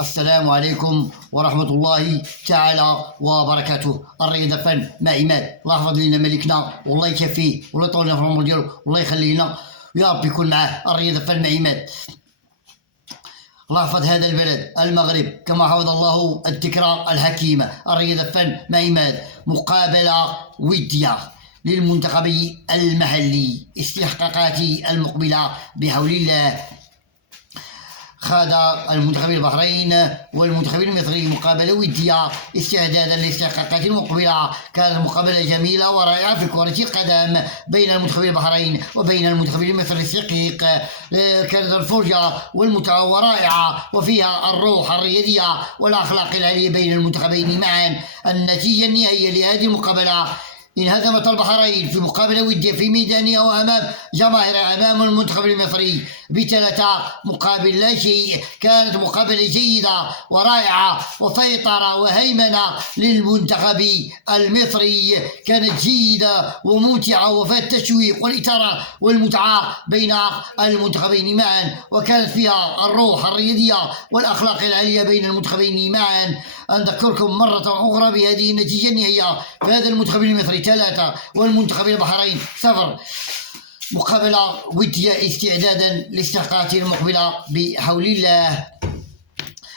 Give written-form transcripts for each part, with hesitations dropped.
السلام عليكم ورحمة الله تعالى وبركاته. الرياضة فن مع عماد. الله يحفظ لنا ملكنا والله يكفيه والله يطول لنا في العمر ديالو والله يخليه لنا يا رب يكون معاه. الرياضة فن مع عماد. الله يحفظ هذا البلد المغرب كما حفظ الله الذكرى الحكيمة. الرياضة فن مع عماد. مقابلة ودية للمنتخب المحلي. استحقاقات المقبلة بحول الله. خاض المنتخب البحرين والمنتخب المصري مقابلة ودية استعدادا لاستحقاقات المقبلة. كانت مقابلة جميلة ورائعة في كرة القدم بين المنتخب البحرين وبين المنتخب المصري الشقيق. كانت الفرجة والمتعة رائعة وفيها الروح الرياضية والأخلاق العالية بين المنتخبين معا. النتيجة النهائية لهذه المقابلة: انهزمت البحرين في مقابلة ودية في ميدانها وأمام جماهيرها أمام المنتخب المصري بثلاثة مقابل لا شيء. كانت مقابلة جيدة ورائعة وسيطرة وهيمنة للمنتخب المصري. كانت جيدة وممتعة وفيها التشويق والإثارة والمتعة بين المنتخبين معا، وكانت فيها الروح الرياضية والأخلاق العالية بين المنتخبين معا. أذكركم مرة أخرى بهذه النتيجة النهائية: فهذا المنتخب المصري 3 والمنتخب البحرين 0. مقابلة ودية استعدادا لاستحقاقات المقبلة بحول الله.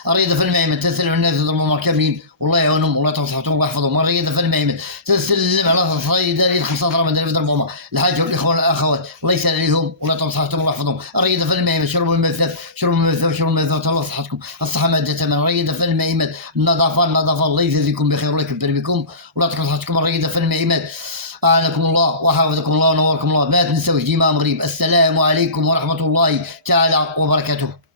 الرياضة فن مع عماد. تسلم على الناس الضمام كاملين والله يعاونهم والله يصحتهم والله يحفظهم. الرياضة فن مع عماد. تسلم على صيدلية 15 رمضان في ضربومة الحاج والاخوان والاخوات الله يسهل عليهم والله يصحتهم والله يحفظهم. الرياضة فن مع عماد. شربوا الملفاف شربوا الملفاف شربوا الملفاف الله يصحتكم. الصحة مادة ثمن. الرياضة فن مع عماد. النظافة الله يجازيكم بخير والله يكبر بكم والله يعطيكم صحتكم. الرياضة فن مع عماد. أعانكم الله وحافظكم الله ونوركم الله. ما تنسوش ديما مغرب. السلام عليكم ورحمة الله تعالى وبركاته.